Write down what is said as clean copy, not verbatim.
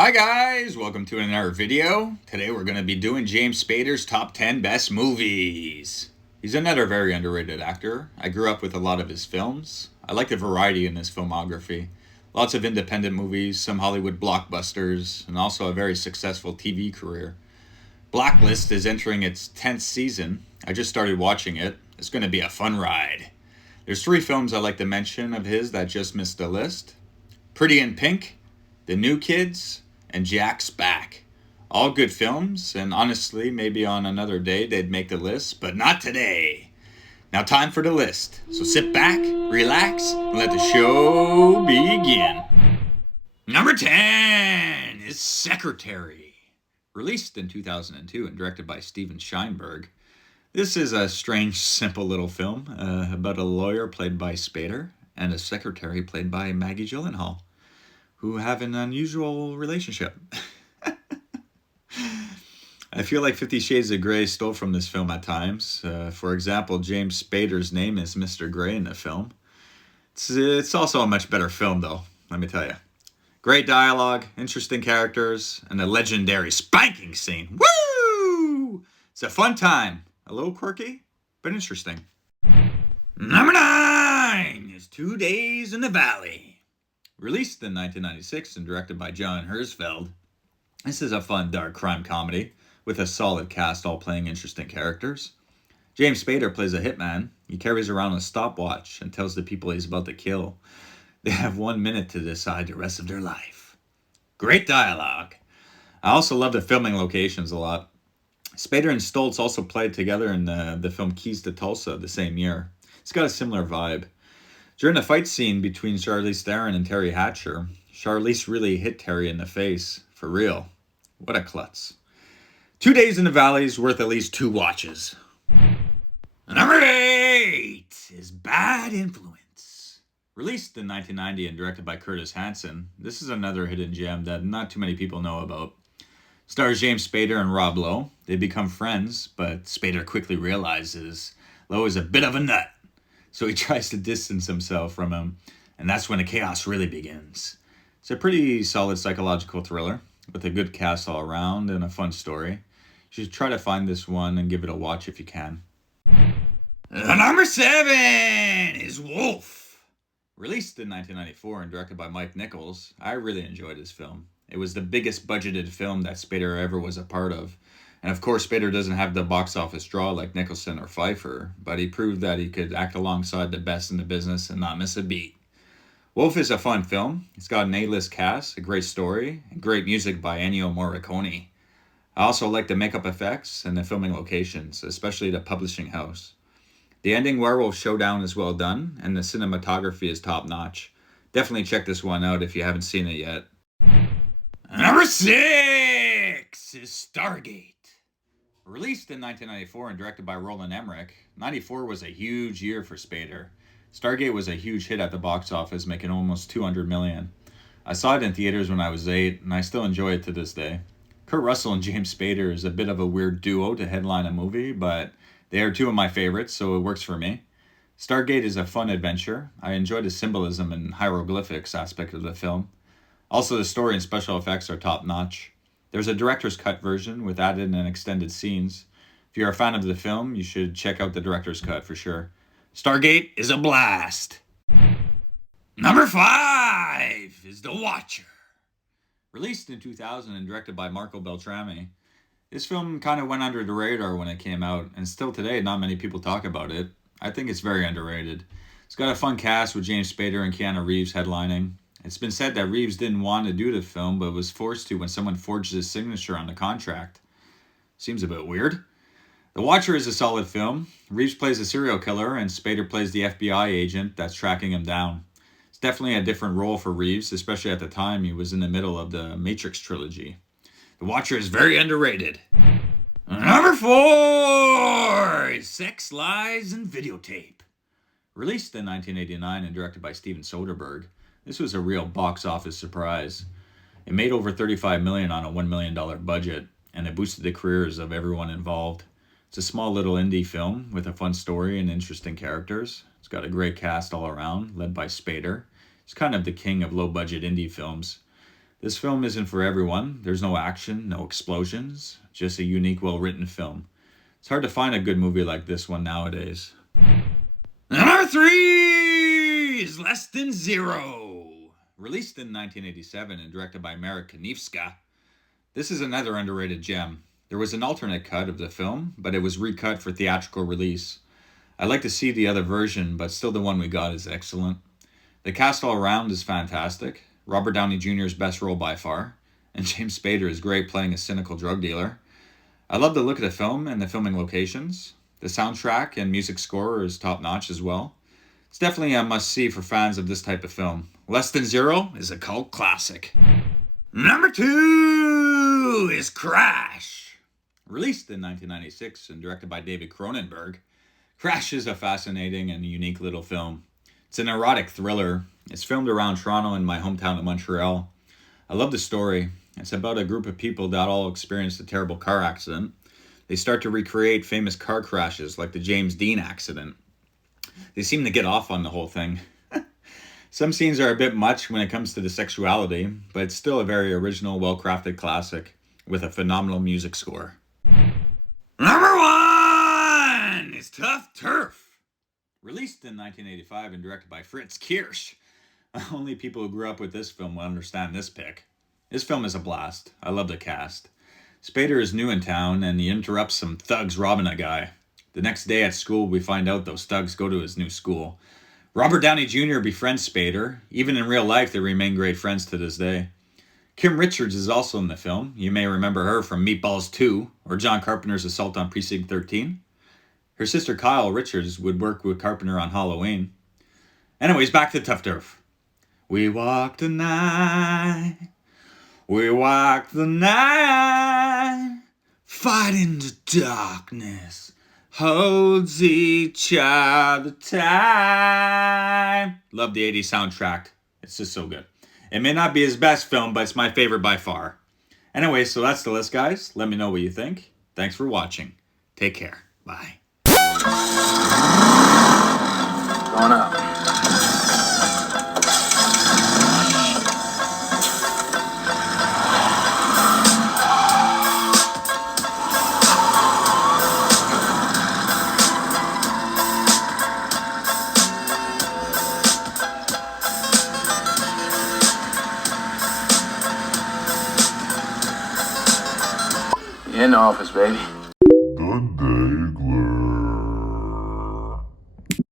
Hi guys, welcome to another video. Today we're going to be doing James Spader's top 10 best movies. He's another very underrated actor. I grew up with a lot of his films. I like the variety in his filmography. Lots of independent movies, some Hollywood blockbusters, and also a very successful TV career. Blacklist is entering its 10th season. I just started watching it. It's going to be a fun ride. There's 3 films I like to mention of his that just missed the list. Pretty in Pink, The New Kids, and Jack's Back. All good films, and honestly, maybe on another day they'd make the list, but not today. Now time for the list. So sit back, relax, and let the show begin. Number 10 is Secretary. Released in 2002 and directed by Steven Sheinberg. This is a strange, simple little film about a lawyer played by Spader and a secretary played by Maggie Gyllenhaal, who have an unusual relationship. I feel like 50 Shades of Grey stole from this film at times. For example, James Spader's name is Mr. Grey in the film. It's also a much better film, though, let me tell you. Great dialogue, interesting characters, and a legendary spanking scene. Woo! It's a fun time. A little quirky, but interesting. Number 9 is 2 Days in the Valley. Released in 1996 and directed by John Herzfeld, this is a fun, dark crime comedy with a solid cast all playing interesting characters. James Spader plays a hitman. He carries around a stopwatch and tells the people he's about to kill they have 1 minute to decide the rest of their life. Great dialogue. I also love the filming locations a lot. Spader and Stoltz also played together in the film Keys to Tulsa the same year. It's got a similar vibe. During the fight scene between Charlize Theron and Terry Hatcher, Charlize really hit Terry in the face. For real. What a klutz. 2 Days in the Valley is worth at least 2 watches. Number 8 is Bad Influence. Released in 1990 and directed by Curtis Hanson, this is another hidden gem that not too many people know about. Stars James Spader and Rob Lowe. They become friends, but Spader quickly realizes Lowe is a bit of a nut. So he tries to distance himself from him, and that's when the chaos really begins. It's a pretty solid psychological thriller with a good cast all around and a fun story. You should try to find this one and give it a watch if you can. Number 7 is Wolf. Released in 1994 and directed by Mike Nichols, I really enjoyed this film. It was the biggest budgeted film that Spader ever was a part of. And of course, Spader doesn't have the box office draw like Nicholson or Pfeiffer, but he proved that he could act alongside the best in the business and not miss a beat. Wolf is a fun film. It's got an A-list cast, a great story, and great music by Ennio Morricone. I also like the makeup effects and the filming locations, especially the publishing house. The ending werewolf showdown is well done, and the cinematography is top-notch. Definitely check this one out if you haven't seen it yet. Number 6 is Stargate. Released in 1994 and directed by Roland Emmerich, 94 was a huge year for Spader. Stargate was a huge hit at the box office, making almost $200 million. I saw it in theaters when I was 8, and I still enjoy it to this day. Kurt Russell and James Spader is a bit of a weird duo to headline a movie, but they are 2 of my favorites, so it works for me. Stargate is a fun adventure. I enjoy the symbolism and hieroglyphics aspect of the film. Also, the story and special effects are top-notch. There's a director's cut version with added and extended scenes. If you're a fan of the film, you should check out the director's cut for sure. Stargate is a blast. Number 5 is The Watcher. Released in 2000 and directed by Marco Beltrami, this film kind of went under the radar when it came out, and still today not many people talk about it. I think it's very underrated. It's got a fun cast with James Spader and Keanu Reeves headlining. It's been said that Reeves didn't want to do the film, but was forced to when someone forged his signature on the contract. Seems a bit weird. The Watcher is a solid film. Reeves plays a serial killer, and Spader plays the FBI agent that's tracking him down. It's definitely a different role for Reeves, especially at the time he was in the middle of the Matrix trilogy. The Watcher is very underrated. Number 4 is Sex, Lies, and Videotape. Released in 1989 and directed by Steven Soderbergh, this was a real box office surprise. It made over $35 million on a $1 million budget, and it boosted the careers of everyone involved. It's a small little indie film with a fun story and interesting characters. It's got a great cast all around, led by Spader. He's kind of the king of low-budget indie films. This film isn't for everyone. There's no action, no explosions, just a unique, well-written film. It's hard to find a good movie like this one nowadays. Number 3 is Less Than Zero. Released in 1987 and directed by Marek Kaniewska, this is another underrated gem. There was an alternate cut of the film, but it was recut for theatrical release. I'd like to see the other version, but still the one we got is excellent. The cast all around is fantastic. Robert Downey Jr.'s best role by far, and James Spader is great playing a cynical drug dealer. I love the look of the film and the filming locations. The soundtrack and music score is top-notch as well. It's definitely a must-see for fans of this type of film. Less Than Zero is a cult classic. Number 2 is Crash. Released in 1996 and directed by David Cronenberg, Crash is a fascinating and unique little film. It's an erotic thriller. It's filmed around Toronto and my hometown of Montreal. I love the story. It's about a group of people that all experienced a terrible car accident. They start to recreate famous car crashes like the James Dean accident. They seem to get off on the whole thing. Some scenes are a bit much when it comes to the sexuality, but it's still a very original, well-crafted classic with a phenomenal music score. Number 1 is Tough Turf. Released in 1985 and directed by Fritz Kirsch. Only people who grew up with this film will understand this pick. This film is a blast. I love the cast. Spader is new in town and he interrupts some thugs robbing a guy. The next day at school, we find out those thugs go to his new school. Robert Downey Jr. befriends Spader. Even in real life, they remain great friends to this day. Kim Richards is also in the film. You may remember her from Meatballs 2 or John Carpenter's Assault on Precinct 13. Her sister Kyle Richards would work with Carpenter on Halloween. Anyways, back to Tough Turf. We walk the night. We walk the night, fighting the darkness, holds each other tight. Love the 80s soundtrack. It's just so good. It may not be his best film, but it's my favorite by far. Anyway, so that's the list, guys. Let me know what you think. Thanks for watching. Take care. Bye. Going up. In the office, baby.